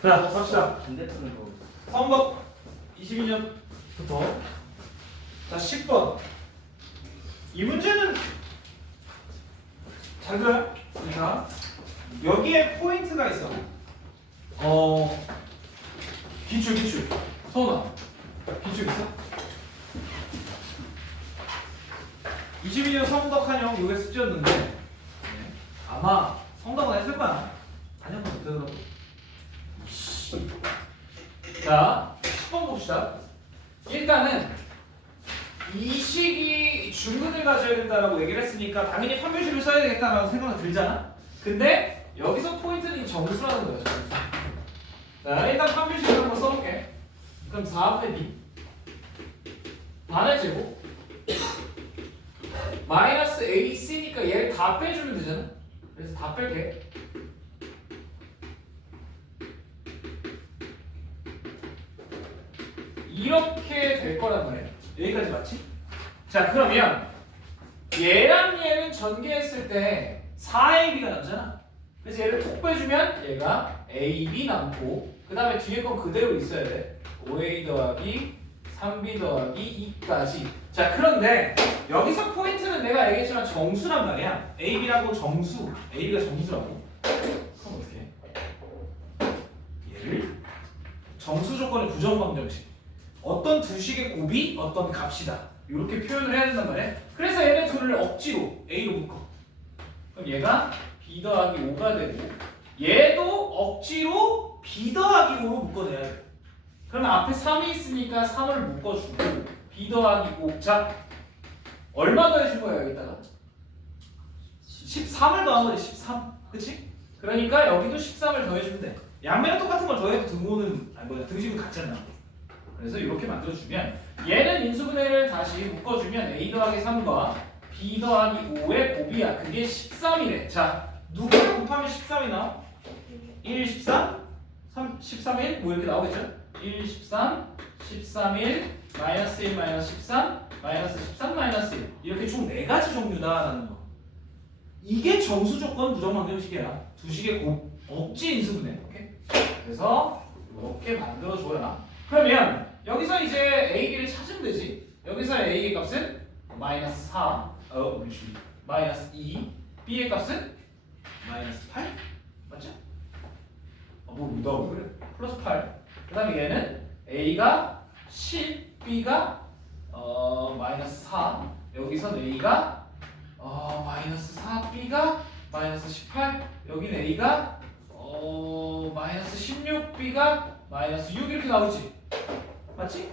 자, 갑시다. 반대편을 보고 있어. 선거 22년부터 자 10번 이 문제는 잘 들어요? 자 여기에 포인트가 있어. 기출 서운아 기출 있어? 22년 성덕한형 요게 숙제였는데 아마 성덕은 했을 거야. 단연만 못하더라고. 자 10번 봅시다. 일단은 이 식이 중근을 가져야 된다라고 얘기를 했으니까 당연히 판별식을 써야 되겠다라고 생각은 들잖아. 근데 여기서 포인트는 이 정수라는 거야. 정수. 자 일단 판별식을 한번 써볼게. 그럼 4분의 b 반의 제곱 마이너스 ac니까 얘를 다 빼주면 되잖아. 그래서 다 뺄게. 이렇게 될 거란 말이야. 여기까지 맞지? 자 그러면 얘랑 얘는 전개했을 때 4ab가 남잖아. 그래서 얘를 톡 빼주면 얘가 ab 남고 그 다음에 뒤에 건 그대로 있어야 돼. 5a 더하기 3b 더하기 2까지. 자 그런데 여기서 포인트는 내가 얘기했지만 정수란 말이야. ab라고 정수, ab가 정수라고. 그럼 어떻게 해? 얘를 정수 조건의 부정방정식. 어떤 두 식의 곱이 어떤 값이다. 이렇게 표현을 해야 된단 말이야. 그래서 얘네 둘을 억지로 a로 묶어. 그럼 얘가 b 더하기 5가 되고 얘도 억지로 b 더하기 5로 묶어내야 돼. 그러면 앞에 3이 있으니까 3을 묶어주고 b 더하기 5. 자 얼마 더해준 거야 여기다가? 13을 더한 거지. 13. 그치? 그러니까 여기도 13을 더해주면 돼. 양면은 똑같은 걸 더해도 등호는 아니 뭐야 등식은 같잖아. 그래서 이렇게 만들어주면 얘는 인수분해를 다시 묶어주면 a 더하기 3과 b 더하기 5의 곱이야. 그게 13이래. 자 누구를 곱하면 13이 나와? 1, 13, 3, 13, 1 뭐 이렇게 나오겠죠? 1, 13, 13, 1, 마이너스 1, 마이너스 13, 마이너스 13, 마이너스 1 이렇게 총 4가지 종류다라는 거. 이게 정수 조건 부정방정식이야. 두 식의 곱 억지 인수분해. 오케이? 그래서 이렇게 만들어줘야. 그러면 여기서 이제 a, b를 찾으면 되지. 여기서 a의 값은 마이너스 4, 마이너스 2, b의 값은 마이너스 8, 맞죠? 뭐 믿어 그래? 플러스 8. 그다음에 얘는 a가 10, b가 마이너스 4. 여기서 a가 마이너스 4, b가 마이너스 18. 여기는 a가 마이너스 16, b가 마이너스 6 이렇게 나오지. 맞지?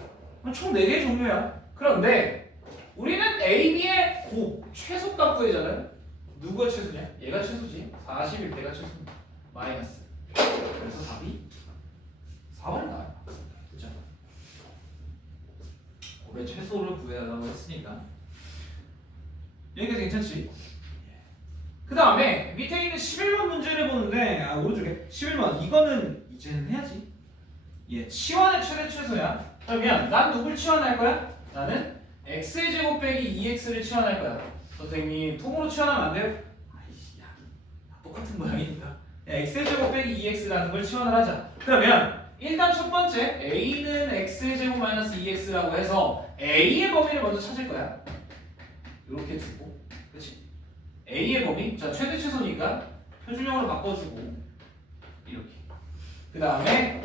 총 4개의 종류야. 그런데 우리는 a, b의 곱 최소값 구해잖아요. 누가 최소냐? 얘가 최소지. 40일 때가 최소입니다. 마이너스. 그래서 답이 4번이 나와요. 그죠? 곱의 최소를 구해달라고 했으니까 여기까지 괜찮지? 그 다음에 밑에 있는 11번 문제를 보는데 오른쪽에 11번 이거는 이제는 해야지. 예, 치환의 최대 최소야. 그러면 난 누굴 치환할 거야? 나는 x의 제곱 빼기 2x를 치환할 거야. 선생님 통으로 치환하면 안 돼요? 아이씨 야 똑같은 모양이니까 x의 제곱 빼기 2x라는 걸 치환을 하자. 그러면 일단 첫 번째 a는 x의 제곱 마이너스 2x라고 해서 a의 범위를 먼저 찾을 거야. 이렇게 두고 그렇지? a의 범위 자 최대 최소니까 표준형으로 바꿔주고 이렇게. 그 다음에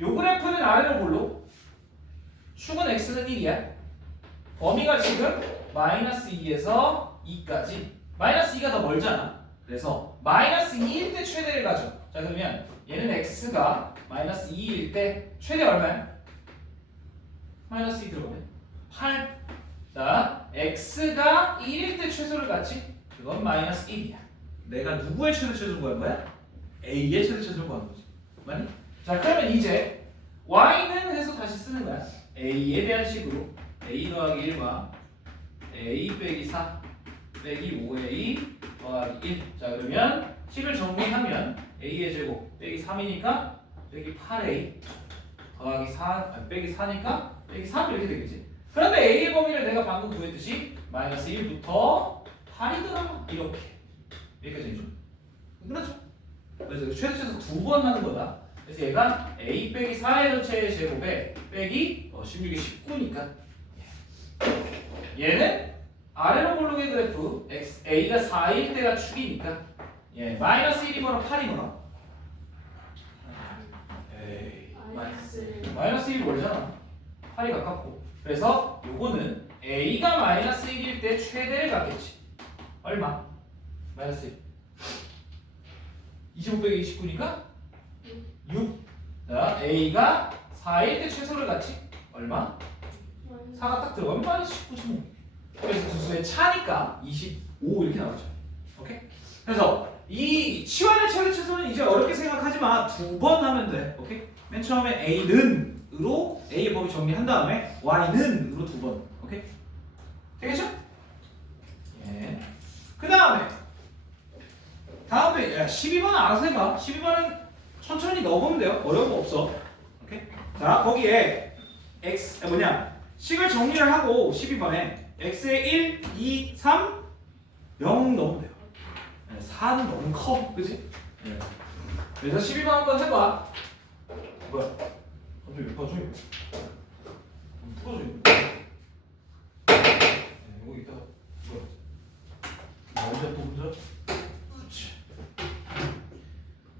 요 그래프는 아래로 볼로 축은 x는 1이야. 범위가 지금 마이너스 2에서 2까지. 마이너스 2가 더 멀잖아. 그래서 마이너스 2일 때 최대를 가져. 자 그러면 얘는 x가 마이너스 2일 때 최대 얼마야? 마이너스 2 들어가네. 8. 자 x가 1일 때 최소를 갖지? 그건 마이너스 1이야. 내가 누구의 최대 최소를 구한 거야? a의 최대 최소를 구한 거지. 맞니? 자 그러면 이제 y는 해서 다시 쓰는 거야. a에 대한 식으로 a 더하기 1과 a 빼기 4 빼기 5a 더하기 1. 자 그러면 식을 정리하면 a의 제곱 빼기 3이니까 빼기 8a 더하기 4 빼기 4니까 빼기 3 이렇게 되겠지. 그런데 a의 범위를 내가 방금 구했듯이 마이너스 1부터 8이더라 이렇게 여기까지 해줘. 그렇죠? 그래서 최대 최소 2번 하는 거다. 그래서 얘가 a 빼기 4의 전체의 제곱에 빼기 16이 19니까 얘는 아래로 볼록의 그래프 x a가 4일 때가 축이니까 마이너스 1이거나 8이거나 에이 마이너스 1이 멀잖아. 8이 가깝고 그래서 요거는 a가 마이너스 1일 때 최대를 갖겠지. 얼마? 마이너스 1 25 빼기 29니까 6. 자, a가 4일 때 최소를 갖지. 얼마? 4가 딱 들어가면 마이너스 19지 뭐. 그래서 두 수의 차니까 25 이렇게 나오죠. 오케이? 그래서 이 치환의 최대 최소는 이제 어렵게 생각하지 마. 2번 하면 돼. 오케이? 맨 처음에 a는으로 a의 범위 정리한 다음에 y는으로 2번. 오케이? 되겠죠? 예. 그 다음에 12번은 알아서 해봐. 12번은 천천히 넣어보면 돼요. 어려운 거 없어. 오케이? 자, 거기에 x 식을 정리를 하고 12번에 x에 1, 2, 3, 0 넣으면 돼요. 4는 너무 커. 그치? 그래서 12번 한번 해봐. 뭐야? 갑자기 왜 빠져? 풀어져 있네. 이거 이따가 뭐야? 나 혼자 또 혼자? 그렇지.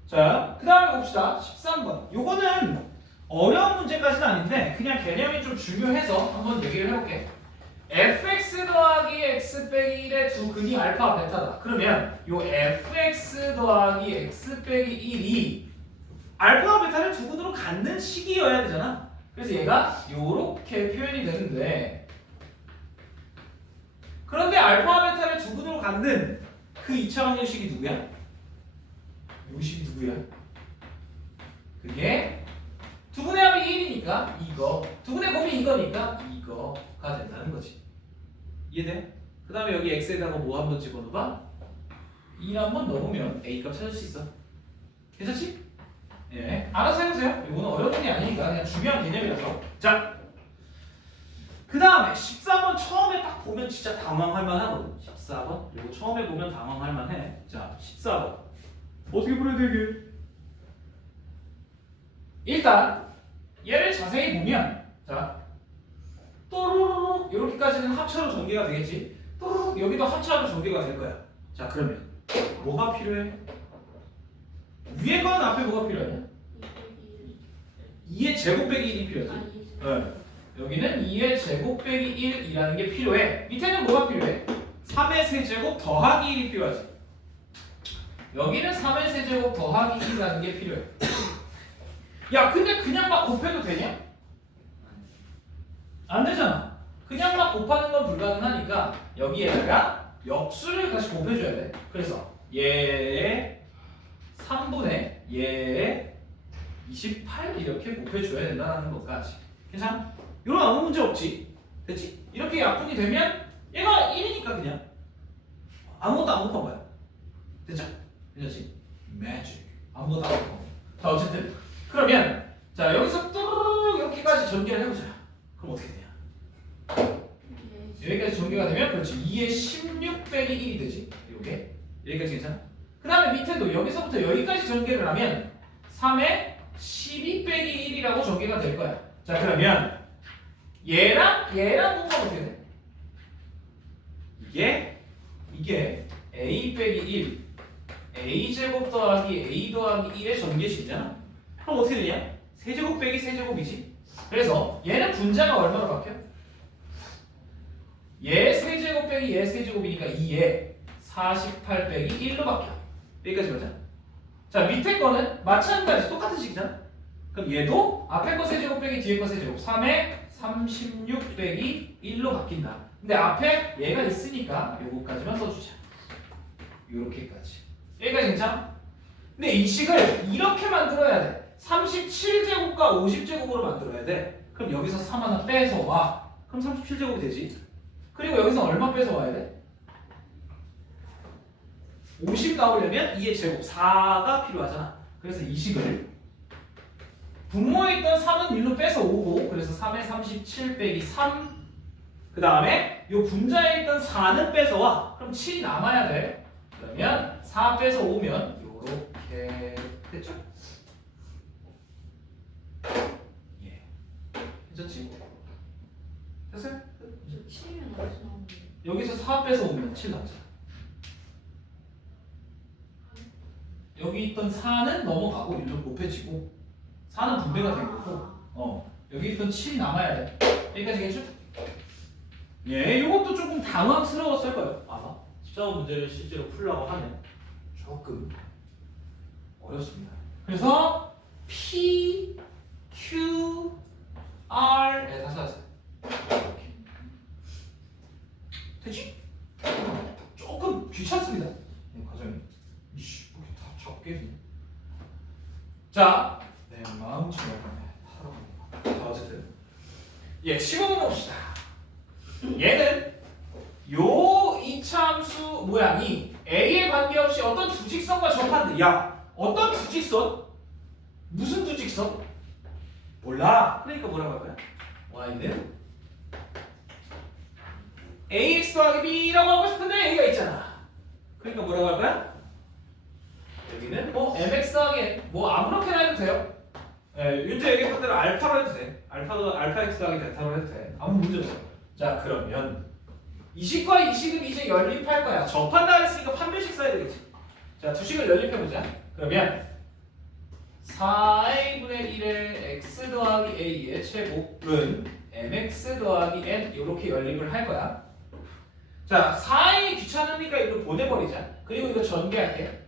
자, 그 다음에 봅시다. 13번. 요거는 어려운 문제까지는 아닌데 그냥 개념이 좀 중요해서 한번 얘기를 해볼게. fx 더하기 x 빼기 1의 두 근이 알파 베타다. 그러면 요 fx 더하기 x 빼기 1이 알파와 베타를 두 근으로 갖는 식이어야 되잖아. 그래서 얘가 요렇게 표현이 되는데 그런데 알파와 베타를 두 근으로 갖는 그 2차원의 식이 누구야? 요 식이 누구야? 그게 두 근의 합이 1이니까 이거, 두 근의 곱이 이거니까 이거가 된다는 거지. 이해돼? 그 다음에 여기 x에다가 뭐 한번 집어넣어봐? 2 한번 넣으면 a 값 찾을 수 있어. 괜찮지? 예, 알아서 해보세요. 이거는 어려운 게 아니니까 그냥 중요한 개념이라서. 자, 그 다음에 14번 처음에 딱 보면 진짜 당황할 만하거든. 14번 이거 처음에 보면 당황할 만해. 자, 14번 어떻게 풀어야 되게? 일단 얘를 자세히 보면 자 또르륵 이렇게까지는 합차로 전개가 되겠지. 또르륵 여기도 합차로 전개가 될 거야. 자, 그러면 뭐가 필요해? 위에 거는 앞에 뭐가 필요하냐? 2의 제곱 빼기 1이 필요하지. 네. 여기는 2의 제곱 빼기 1이라는 게 필요해. 밑에는 뭐가 필요해? 3의 세제곱 더하기 1이 필요하지. 여기는 3의 세제곱 더하기 1이라는 게 필요해. 야, 근데 그냥 막 곱해도 되냐? 안 되잖아. 그냥 막 곱하는 건 불가능하니까 여기에다가 역수를 다시 곱해줘야 돼. 그래서 얘의 3분의 얘의 28 이렇게 곱해줘야 된다는 것까지. 괜찮아? 이런 아무 문제 없지. 됐지? 이렇게 약분이 되면 얘가 1이니까 그냥 아무것도 안 곱한 거야. 됐죠? 괜찮지? 매직. 아무것도 안 곱한 거야. 자, 어쨌든 그러면 자 여기서 뚜루룩 이렇게까지 전개를 해보자. 그럼 어떻게 되냐? 여기까지 전개가 되면 그렇지 2의 16 빼기 1이 되지. 요게 여기까지 괜찮아? 그 다음에 밑에도 여기서부터 여기까지 전개를 하면 3의 12 빼기 1이라고 전개가 될 거야. 자, 그러면 얘랑 곱하면 어떻게 돼? 이게 a 빼기 1 a 제곱 더하기 a 더하기 1의 전개식이잖아. 그럼 어떻게 되냐? 세제곱 빼기 세제곱이지. 그래서 얘는 분자가 얼마로 바뀌어? 얘 세제곱 빼기 얘 세제곱이니까 2에 48 빼기 1로 바뀌어. 여기까지 보자. 자, 밑에 거는 마찬가지 똑같은 식이잖아. 그럼 얘도 앞에 거 세제곱 빼기 뒤에 거 세제곱 3에 36 빼기 1로 바뀐다. 근데 앞에 얘가 있으니까 요거까지만 써주자. 요렇게까지. 여기까지 괜찮아? 근데 이 식을 이렇게 만들어야 돼. 37제곱과 50제곱으로 만들어야 돼. 그럼 여기서 3 하나 빼서 와. 그럼 37제곱이 되지. 그리고 여기서 얼마 빼서 와야 돼? 50 나오려면 2의 제곱 4가 필요하잖아. 그래서 이 식을 분모에 있던 3은 1로 빼서 오고 그래서 3의 37 빼기 3 그 다음에 요 분자에 있던 4는 빼서 와. 그럼 7이 남아야 돼. 그러면 4 빼서 오면 요렇게 됐죠? 괜찮지? 됐어요? 저 7이면 어디서 나오는데? 여기서 4 빼서 오면 7 남잖아. 여기 있던 4는 넘어가고 1로 곱해지고 4는 분배가 된 거고 여기 있던 7이 남아야 돼. 여기까지겠죠? 예, 이것도 조금 당황스러웠을 거예요. 아마 십자가 문제를 실제로 풀려고 하면 조금 어렵습니다. 그래서 P, Q, R에 다시 하세요. 이렇게. 되지? 조금 귀찮습니다. 이 과정이. 이씨, 뭐 이렇게 다 적게. 자, 네, 마음 치료네. 자, 어쨌든 예, 시범 봅시다. 얘는 요 이차함수 모양이 A에 관계없이 어떤 두 직선과 접한대. 야, 어떤 두 직선? 무슨 두 직선? 몰라. 그러니까 뭐라고 할 거야? y는 ax 더하기 b라고 하고 싶은데 a가 있잖아. 그러니까 뭐라고 할 거야? 여기는 뭐 mx 더하기 뭐 아무렇게나 해도 돼요. 예, 윤재 얘기했던 대로 알파로 해도 돼. 알파 x 더하기 베타로 해도 돼. 아무 문제 없어. 자, 그러면 이식과 이식은 이제 연립할 거야. 접한다 했으니까 판별식 써야 되겠지. 자, 두 식을 연립해보자. 그러면 4a분의 1의 x 더하기 a의 제곱은 mx 더하기 n 이렇게 연립을 할 거야. 자, 4a 귀찮으니까 이거 보내버리자. 그리고 이거 전개할게.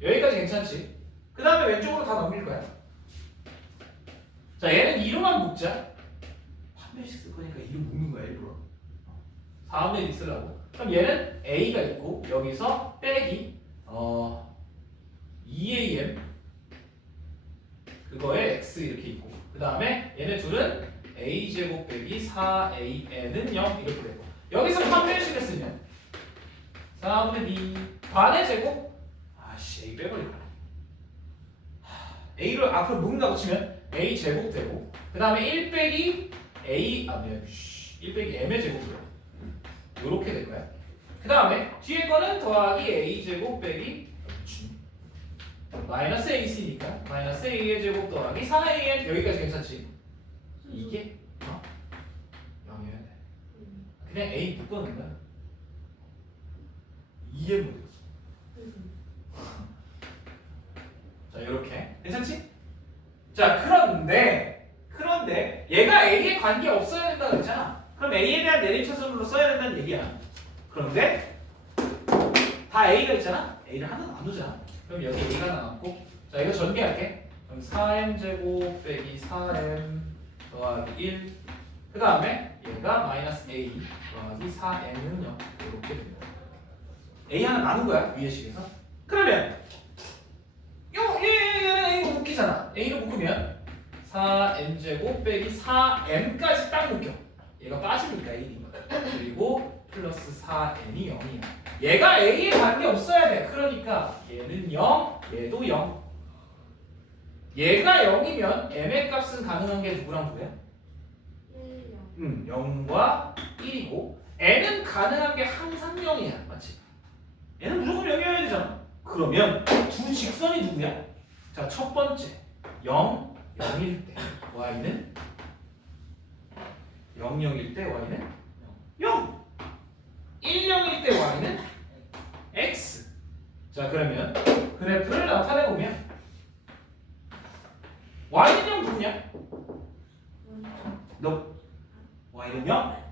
여기까지 괜찮지? 그 다음에 왼쪽으로 다 넘길 거야. 자, 얘는 2로만 묶자. 판별식 쓸 거니까 2로 묶는 거야, 일부러. 4분의 1 쓰려고. 그럼 얘는 a가 있고 여기서 빼기 2am 그거에 x 이렇게 있고 그 다음에 얘네 둘은 a제곱 빼기 4an은 0 이렇게 되고 여기서 판별식을 쓰면 4분의 b 반의 제곱 아씨 a 빼버릴 거야. a를 앞으로 묶는다고 치면 a 제곱 되고 그 다음에 1 빼기 a 1 빼기 m의 제곱이야. 요렇게 될 거야. 그 다음에 뒤에 거는 더하기 a 제곱 빼기 마이너스 ac니까 마이너스 a의 제곱 더하기 4an 여기까지 괜찮지? 이게 0이어야 돼. 그냥 a 묶어놓은 거야. 2에 묶었어. 자, 이렇게 괜찮지? 자, 그런데 얘가 a에 관계 없어야 된다고 했잖아. 그럼 a에 대한 내림차순으로 써야 된다는 얘기야. 그런데 다 a가 있잖아. a를 하나 나누자. 그럼 여기 a가 남았고, 자 이거 전개할게. 그럼 4m 제곱 빼기 4m 더하기 1. 그 다음에 얘가 마이너스 a 더하기 4n은 0 이렇게 됩니다. a 하나 나눈 거야 위에 식에서. 그러면 얘는 a로 묶이잖아. a로 묶으면 4n 제곱 빼기 4m까지 딱 묶여. 얘가 빠지니까 a인 거야. 그리고 플러스 4n이 0이야. 얘가 a에 관계 없어야 돼. 그러니까 얘는 0, 얘도 0. 얘가 0이면 m의 값은 가능한 게 누구랑 누구야? 0과 1이고 n은 가능한 게 항상 0이야. 맞지? 얘는 무조건 0이어야 되잖아. 그러면 두 직선이 누구야? 자, 첫 번째 0, 0일 때 y는 0, 0일 때 y는 0. 1, 0일 때 y는 x. 자, 그러면 그래프를 나타내 보면 y는 0 누구냐? 너 y는 0?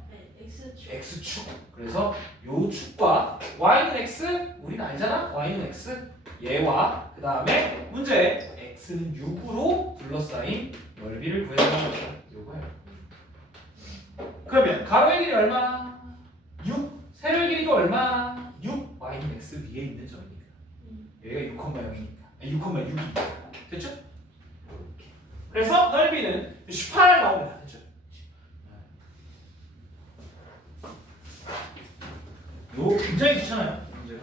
x축. 그래서 요 축과 y는 x 우리는 알잖아. y는 x 얘와 그 다음에 문제 x는 6으로 둘러싸인 넓이를 구해보는 거죠. 요거예요. 그러면 가로의 길이 얼마? 6. 세로의 길이가 얼마? 6. y는 x 위에 있는 점이니까. 얘가 6,0이니까. 6,6이니까. 됐죠? 이렇게. 그래서 넓이는 18 나옵니다. 됐죠? 요 굉장히 귀찮아요. 문제가.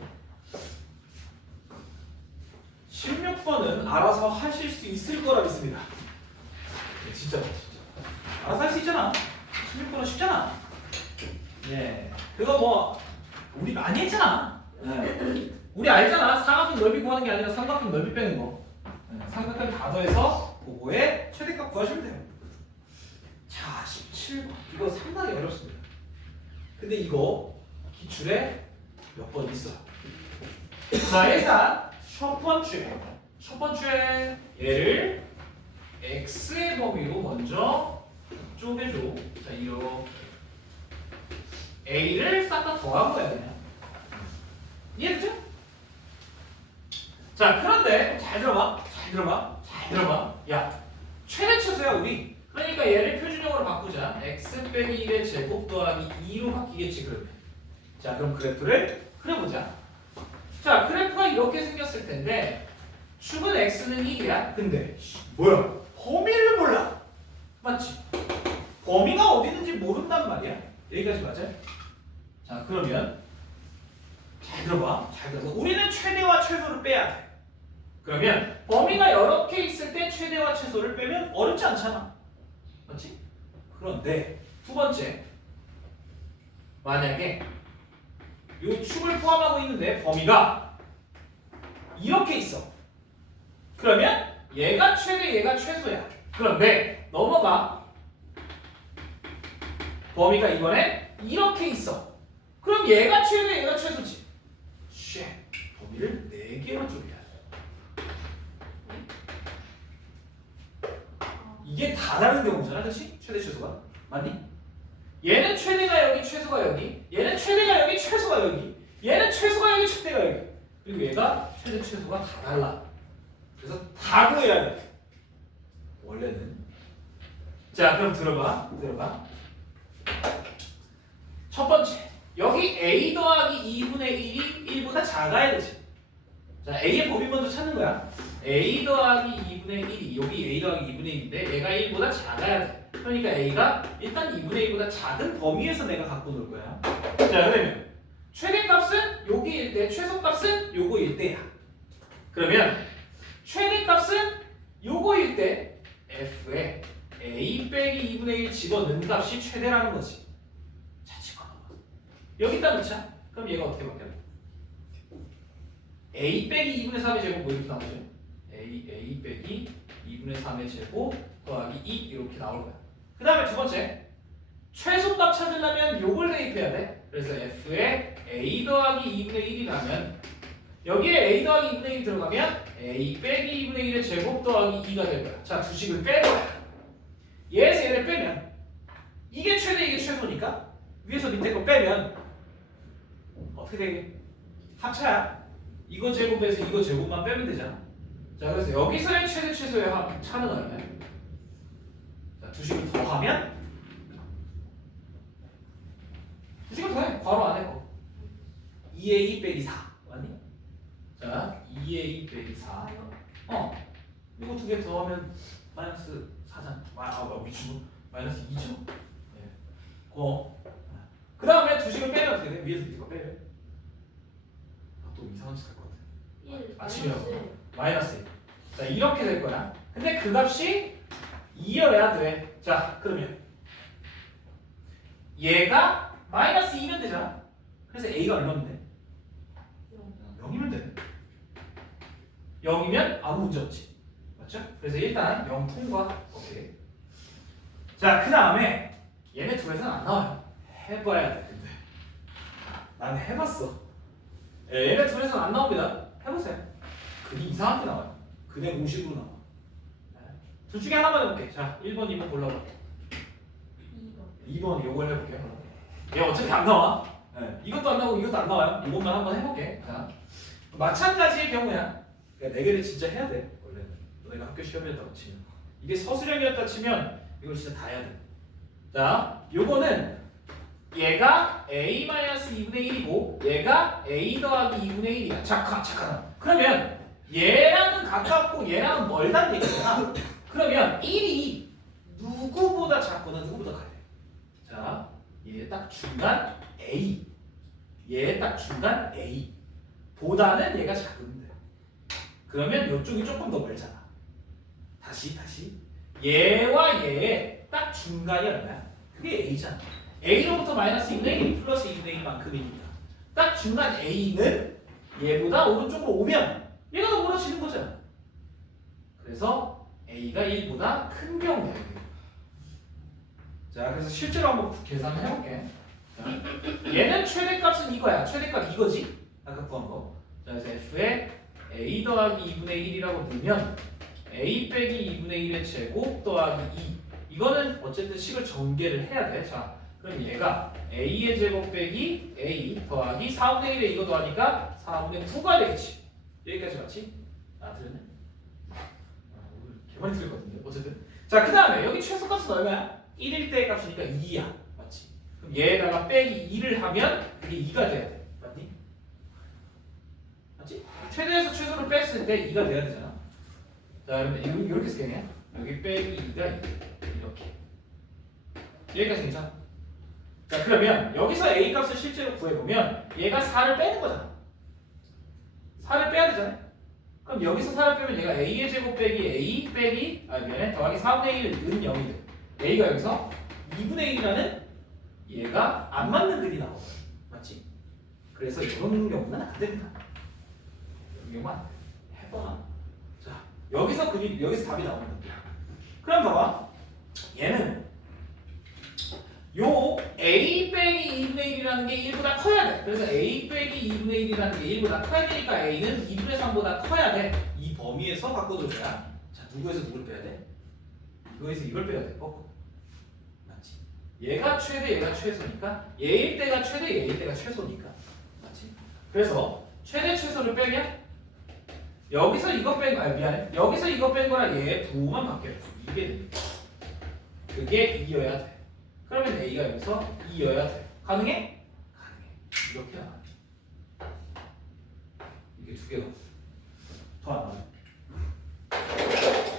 16번은 알아서 하실 수 있을 거라 믿습니다. 네, 진짜. 알아서 할 수 있잖아. 16번은 쉽잖아. 예. 그거 뭐 우리 많이 했잖아. 네. 우리 알잖아. 사각형 넓이 구하는 게 아니라 삼각형 넓이 빼는 거. 네. 삼각형 다 더해서 그거의 최대값 구하시면 돼요. 자, 17번. 이거 상당히 어렵습니다. 근데 이거 기출에 몇 번 있어요. 자, 일단 첫 번째 얘를 x의 범위로 먼저 쪼개줘. 자, 이렇게 a를 싹 다 더한 거야 그냥. 이해되죠? 자, 그런데 잘 들어봐. 야, 최대 최소야 우리. 그러니까 얘를 표준형으로 바꾸자. x 빼기 1의 제곱 더하기 2로 바뀌겠지 그러면. 자, 그럼 그래프를 그려보자. 자, 그래프가 이렇게 생겼을 텐데 축은 x는 1이야. 근데 뭐야? 범위를 몰라. 맞지? 범위가 어디 있는지 모른단 말이야. 여기까지 맞아요? 자, 그러면 잘 들어봐. 우리는 최대와 최소를 빼야 돼. 그러면 범위가 여러 개 있을 때 최대와 최소를 빼면 어렵지 않잖아. 맞지? 그런데 두 번째, 만약에 이 축을 포함하고 있는데 범위가 이렇게 있어. 그러면 얘가 최대, 얘가 최소야. 그런데 넘어가. 범위가 이번에 이렇게 있어. 그럼 얘가 최대, 얘가 최소지. 쉣. 범위를 4개로 쪼개야 돼. 이게 다 다른 경우잖아, 그렇지? 최대, 최소가. 맞니? 얘는 최대가 여기, 최소가 여기. 얘는 최대가 여기, 최소가 여기. 얘는 최소가 여기, 최대가 여기. 그리고 얘가 최대, 최소가 다 달라. 그래서 다 구해야 돼. 원래는. 자, 그럼 들어봐. 첫 번째. 여기 a 더하기 2분의 1이 1보다 작아야 되지. 자, a의 범위 먼저 찾는 거야. a 더하기 2분의 1이 여기 a 더하기 2분의 1인데 얘가 1보다 작아야 돼. 그러니까 a가 일단 2분의 1보다 작은 범위에서 내가 갖고 놀 거야. 자, 그러면 최대값은 여기일 때, 최소값은 요거일 때야. 그러면 최대값은 요거일 때 f에 a 빼기 2분의 1 집어넣은 값이 최대라는 거지. 자, 집어넣어. 여기다 넣자. 그럼 얘가 어떻게 바뀌어? a 빼기 2분의 3의 제곱 뭐 이렇게 나오죠? a 빼기 2분의 3의 제곱 더하기 2 이렇게 나올 거야. 그 다음에 두 번째, 최소값 찾으려면 요걸 대입해야 돼. 그래서 f에 a 더하기 2분의 1이라면 여기에 a 더하기 2분의 1 들어가면 a 빼기 2분의 1의 제곱 더하기 2가 될 거야. 자, 두 식을 뺄 거야. 얘에서 얘를 빼면 이게 최대, 이게 최소니까 위에서 밑에 거 빼면 어떻게 되게? 합차야. 이거 제곱에서 이거 제곱만 빼면 되잖아. 자, 그래서 여기서의 최대, 최소의 차는 얼마야? 자, 두 식을 더하면 두 식을 더해. 괄호 안에 거 2a 빼기 4 맞니? 자, 2a 빼기 4 이거 두 개 더하면 마이너스 4잖아. 미친놈. 마이너스 2죠? 네. 그 다음에 두 식을 빼면 어떻게 돼? 위에서 밑에 거 빼면 또 이상한 짓 할 것 같아. 아침이라고. 마이너스 1. 자, 이렇게 될 거야. 근데 그 값이 2여야 돼. 자, 그러면 얘가 마이너스 2면 되잖아. 그래서 a가 얼마면 돼? 0이면 돼. 0이면 아무 문제 없지. 맞죠? 그래서 일단 0 통과. 오케이. 자, 그 다음에 얘네 둘에서는 안 나와요. 해봐야 돼. 근데 난 해봤어. 얘네 둘에서는 안 나옵니다. 해보세요. 그게 이상하게 나와요. 그냥 공식으로 나와. 둘 중에 하나만 해볼게. 자, 1번, 2번 골라봐. 2번 요걸 해볼게요. 얘 어차피 안 나와. 네. 이것도 안 나오고 이것도 안 나와요. 이것만 한번 해볼게. 자, 마찬가지의 경우야. 그러니까 4개를 진짜 해야 돼. 원래는 너네가 학교 시험이었다고 치면 이게 서술형이었다 치면 이걸 진짜 다 해야 돼. 자, 요거는 얘가 a-2분의 1이고 얘가 a 더하기 2분의 1이야. 잠깐. 그러면 얘랑은 가깝고 얘랑은 멀다는 얘기잖아. 그러면 1이 누구보다 작거나 누구보다 커야 돼. 자, 얘 딱 중간 a. 얘 딱 중간 a. 보다는 얘가 작으면 돼. 그러면 이쪽이 조금 더 멀잖아. 다시. 얘와 얘의 딱 중간이 얼마야? 그게 a잖아. a로부터 마이너스 2분의 1 플러스 2분의 1만큼이니까 딱 중간 A는 얘보다 오른쪽으로 오면 얘가 더 멀어지는 거잖아. 그래서 A가 1보다 큰 경우야. 자, 그래서 실제로 한번 계산을 해볼게. 자, 얘는 최대값은 이거야. 최대값 이거지? 아까 구한 거. 자, 그래서 F에 A 더하기 2분의 1이라고 넣으면 A 빼기 2분의 1의 제곱 더하기 2. 이거는 어쨌든 식을 전개를 해야 돼. 자, 그럼 얘가 A의 제곱 빼기 A 더하기 4분의 1에 이거 더하니까 4분의 9가 되겠지. 여기까지 맞지? 아, 들렸네? 오늘 개많이 틀릴 것 같은데. 어쨌든. 자, 그 다음에 여기 최소값은 얼마야? 1일 때의 값이니까 2야. 맞지? 그럼 얘에다가 빼기 2를 하면 그게 2가 돼야 돼. 맞니? 맞지? 최대에서 최소를 뺐을 때 2가 돼야 되잖아. 자, 그러면 이렇게 쓰겠네. 여기 빼기 2가 이렇게. 여기까지 괜찮아? 자, 그러면 여기서 A 값을 실제로 구해보면 얘가 4를 빼는 거잖아. 4를 빼야 되잖아. 그럼 여기서 4를 빼면 얘가 A의 제곱 빼기 A 빼기 미안해 더하기 4분의 1은 0이 돼. A가 여기서 2분의 1이라는 얘가 안 맞는 글이 나오고 맞지? 그래서 이런 경우는 안 됩니다. 이런 경우 안 돼. 해봐. 자, 여기서 답이 나오는 거야. 그럼 봐봐. 얘는 요 A 빼기 2분의 1이라는 게 1보다 커야 돼. 그래서 A 빼기 2분의 1이라는 게 1보다 커야 되니까 A는 2분의 3보다 커야 돼. 이 범위에서 바꿔둘 거야. 자, 누구에서 누굴 빼야 돼? 이거에서 이걸 빼야 돼. 맞지? 얘가 최대, 얘가 최소니까 얘일 때가 최대, 얘일 때가 최소니까. 맞지? 그래서 최대 최소를 빼면 여기서 이거 뺀 거, 미안해. 여기서 이거 뺀 거랑 얘 부호만 바뀌어요. 이게 됩니다. 그게 2여야 돼. 그러면 A가 여기서 2여야 돼. 가능해? 가능해. 이렇게 나와. 이게 두 개가 더 안 나와요.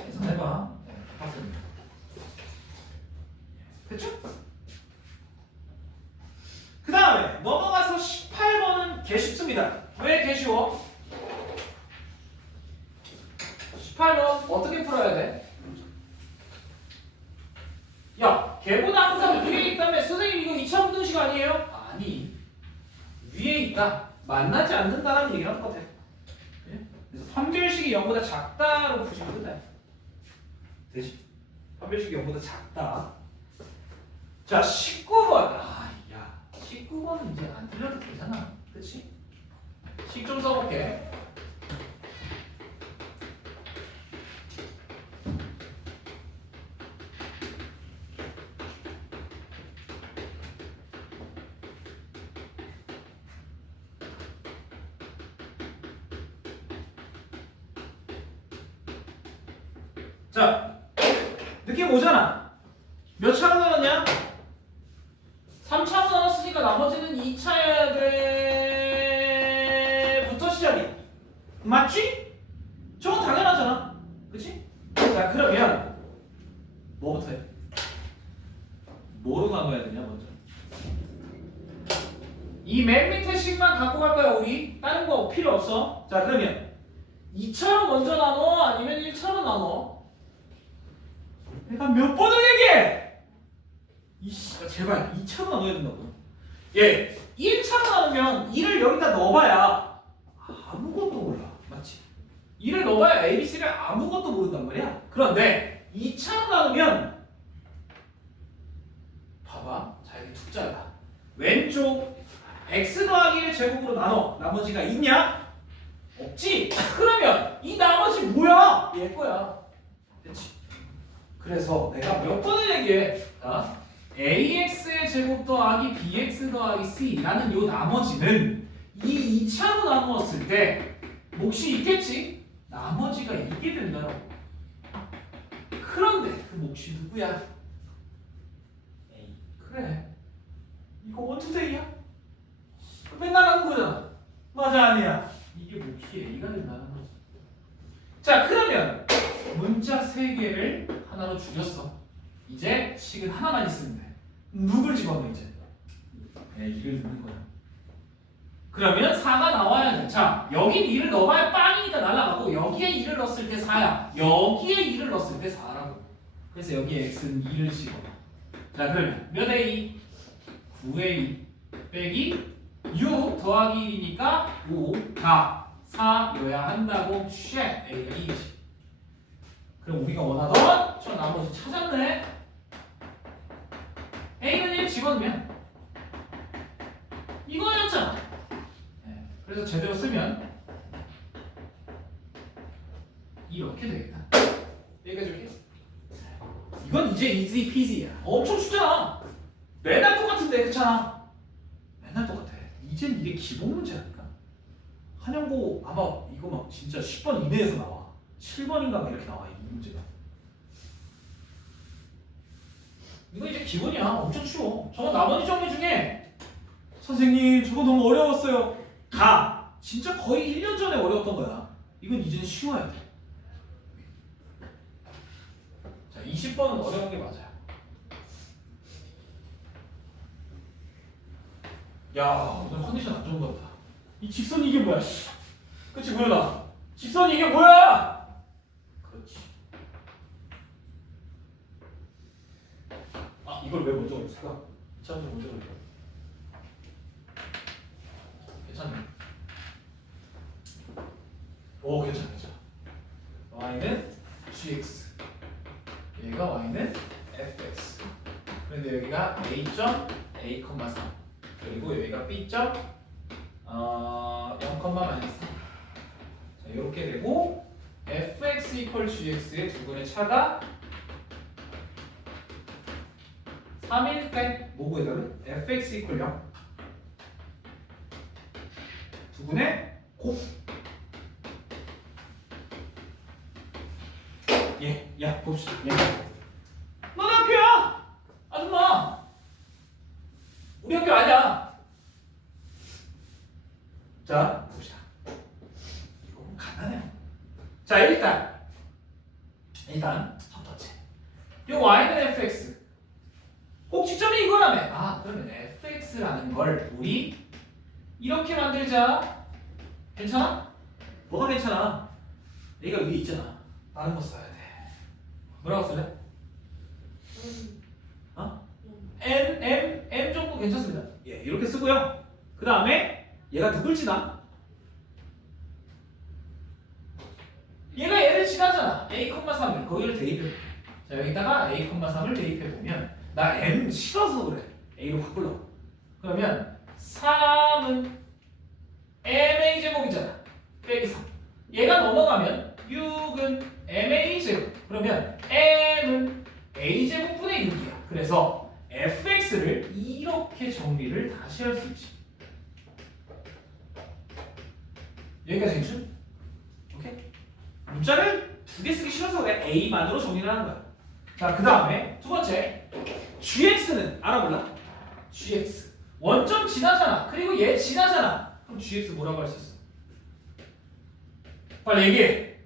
계산해봐. 네, 맞습니다. 됐죠? 그 다음에 넘어가서 18번은 개 쉽습니다. 왜 개 쉬워? 18번 어떻게 풀어야 돼? 야, 걔보다 항상 위에 있다며. 선생님 이거 2차 분등식 아니에요? 아니, 위에 있다. 만나지 않는다라는 얘기를 하는 것 같아. 그래서 판별식이 0보다 작다로 푸시면 끝나요. 되지? 판별식이 0보다 작다. 자, 19번. 야, 19번은 이제 안 틀려도 되잖아. 그치? 식 좀 써볼게. 자, 느낌 오잖아. 몇 차로 나눴냐? 3차로 나눴으니까 나머지는 2차여야 돼. 부터 시작이야. 맞지? 저건 당연하잖아. 그치? 자, 그러면 뭐부터 해? 뭐로 나눠야 되냐, 먼저? 이 맨 밑에 식만 갖고 갈 거야, 우리. 다른 거 필요 없어. 자, 그러면 2차로 먼저 나눠? 아니면 1차로 나눠? 내가 몇 번을 얘기해! 이씨, 제발 2차로 나눠야 된다고. 예, 1차로 나누면 2를 여기다 넣어봐야 아무것도 몰라. 맞지? 2를 넣어봐야 ABC를 아무것도 모른단 말이야. 그런데 2차로 나누면 봐봐. 자, 이렇게 툭 잘라. 왼쪽 x 더하기 1의 제곱으로 나눠. 나머지가 있냐? 없지? 그러면 이 나머지 뭐야? 얘 거야. 됐지? 그래서 내가 몇 번을 얘기해. AX의 제곱 더하기 BX 더하기 C라는 요 나머지는 이 2차로 나누었을 때 몫이 있겠지? 나머지가 이게 된다라고. 그런데 그 몫이 누구야? A. 그래. 이거 원투데이야? 맨날 하는 거잖아. 맞아, 아니야? 이게 몫이 A가 된다는 거지. 자, 그러면 문자 3개를 하나로 줄였어. 이제 식은 하나만 있으면 돼. 누굴 집어넣어 이제? A를 넣는 거야. 그러면 4가 나와야 돼. 자, 여기 2를 넣어봐야 빵이니까 날아가고 여기에 2를 넣었을 때 4야. 여기에 2를 넣었을 때 4라고. 그래서 여기에 x는 2를 집어넣어. 자, 그러면 몇 A? 9A 빼기 6 더하기 1이니까 5가 4여야 한다고. 쉣! A가 2이지. 그럼 우리가 원하던 저 나머지 찾았네. A는 1 집어넣으면 이거였잖아. 네. 그래서 제대로 쓰면 이렇게 되겠다. 여기까지 올게. 이건 이제 이지 피지야. 엄청 쉽잖아. 맨날 똑같은데, 그렇잖아. 맨날 똑같아. 이젠 이게 기본 문제라니까. 한영고 아마 이거 막 진짜 10번 이내에서 나와. 7번인가 막 이렇게 나와 이 문제가. 이거 이제 기본이야. 엄청 쉬워. 저거 나머지 정리 중에 선생님 저거 너무 어려웠어요. 가. 진짜 거의 1년 전에 어려웠던 거야. 이건 이제는 쉬워야 돼. 자, 20번은 어려운 게 맞아요. 야, 오늘 컨디션 안 좋은 것 같다. 이 직선이 이게 뭐야? 그치, 보여라. 직선이 이게 뭐야? 그렇지. 아, 이걸 왜 먼저 그랬을까? 처음에 먼저 그랬다. 괜찮네. 오, 괜찮아. y는 gx. 얘가 y는 fx. 그런데 여기가 a.a,3. 그리고 여기가 b.0, 0,-3. 자, 이렇게 되고 fx equal gx의 두근의 차가 3일 때 뭐 구해달래? fx equal 0. 두근의 곱. 예, 야 봅시다. 예. 넌 학교야, 아줌마. 우리 학교 아니야. 자, 봅시다. 이거 간단해요. 자, 일단 첫 번째. 이 y는 fx. 꼭지점이 이거라며. 아, 그러면 fx라는 걸 우리 이렇게 만들자. 괜찮아? 뭐가 괜찮아? 얘가 위에 있잖아. 다른 거 써야 돼. 뭐라고 쓸래? 어? M 정도 괜찮습니다. 예, 이렇게 쓰고요. 그 다음에 얘가 누굴 지나? 얘가 얘를 지나잖아. A,3을 거기를 대입해. 자, 여기다가 A,3을 대입해 보면 나 M 싫어서 그래. A로 바꾸려고. 그러면 3은 MA 제곱이잖아. 빼기 3. 얘가 넘어가면 6은 MA 제곱. 그러면 M은 A 제곱분의 6이야. 그래서 fx를 이렇게 정리를 다시 할 수 있지. 여기까지 괜찮? 오케이? 문자를 두 개 쓰기 싫어서 그래. A만으로 정리를 하는 거야. 자, 그 다음에 두 번째 gx는 알아볼라? gx 원점 지나잖아. 그리고 얘 지나잖아. 그럼 gx 뭐라고 할 수 있어? 빨리 얘기해.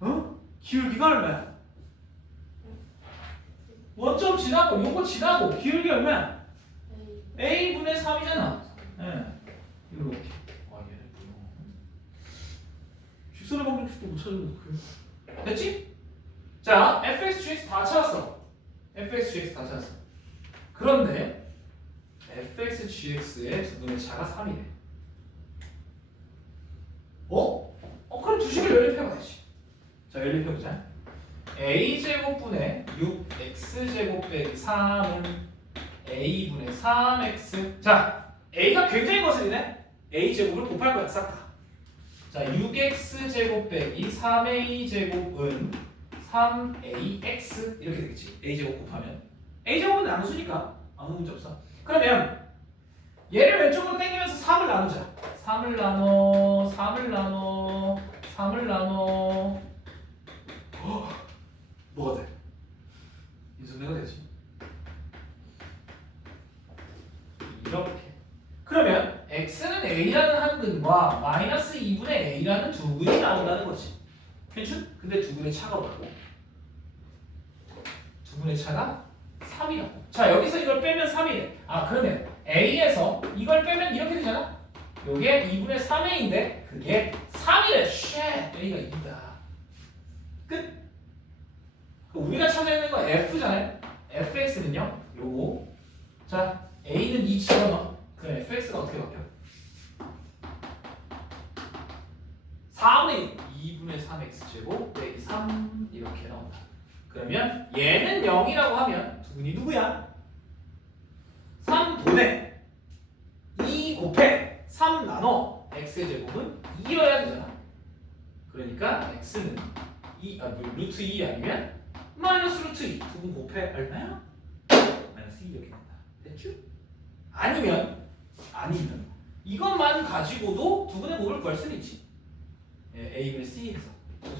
어? 기울기가 얼마야? 원점 지나고 요거 지나고 기울기 얼마야? a분의 3이잖아. 예. 이렇게. 아, 얘는 뭐야? 직선의 방정식도 못 찾으면 어떡해? 됐지? 자, fx, gx 다 찾았어. fx, gx 다 찾았어. 그런데 fx, gx의 두분의 차가 3이래. 그럼 두 식을 연립해봐야지. 자, 연립해보자. a제곱분의 6x제곱 빼기 3은 a분의 3x. 자, a가 굉장히 거슬리네. a제곱을 곱할 거야, 싹 다. 자, 6x제곱 빼기 3a제곱은 3ax 이렇게 되겠지. a제곱 곱하면 a제곱은 나누수니까 아무 문제 없어. 그러면 얘를 왼쪽으로 당기면서 3을 나누자. 3을 나눠 뭐가 돼? 인수분해가 되지. 이렇게. 그러면 x는 a라는 한 근과 마이너스 2분의 a라는 두 근이 나온다는 거지. 괜찮? 근데 두 근의 차가 뭐라고? 두 근의 차가 3이라고. 자, 여기서 이걸 빼면 3이래. 아, 그러면 a에서 이걸 빼면 이렇게 되잖아. 요게 2분의 3a인데 그게 3이래. 쉣! a가 2다. 끝. 우리가 찾아야 되는 건 f잖아요. fx는요. 요거. 자, a는 2 집어넣어. 그럼 fx가 어떻게 바뀌어? 4분의 2분의 3x제곱 빼기 3 이렇게 나온다. 그러면 얘는 0이라고 하면 두분이 누구야? 3분의 2 곱해 3 나눠 x제곱은 2여야 되잖아. 그러니까 x는 루트 2 아니면 마이너스 루트 2 두 분 곱해 얼마야? 마이너스 2 이렇게 된다. 됐죠? 아니면 이것만 가지고도 두 분의 곱을 구할 수는 있지. 예, a분의 c에서 그죠?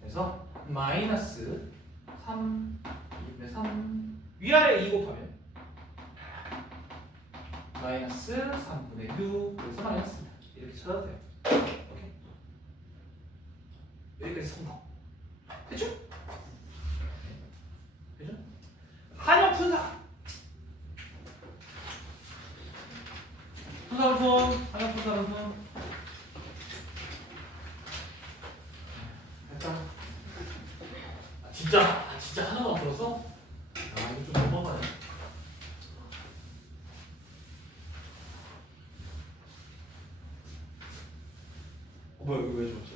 그래서 마이너스 3 2분의 3 위아래 2 곱하면 마이너스 3분의 6 그래서 마이너스 이렇게 찾아도 돼요. 오케이? 여기까지 성공. 됐죠? 그죠? 한형 분사. 분사분품, 한형 분사분품. 일단 진짜 하나만 들었어? 이거 좀 너무하네. 뭐야 이거 왜 줬지?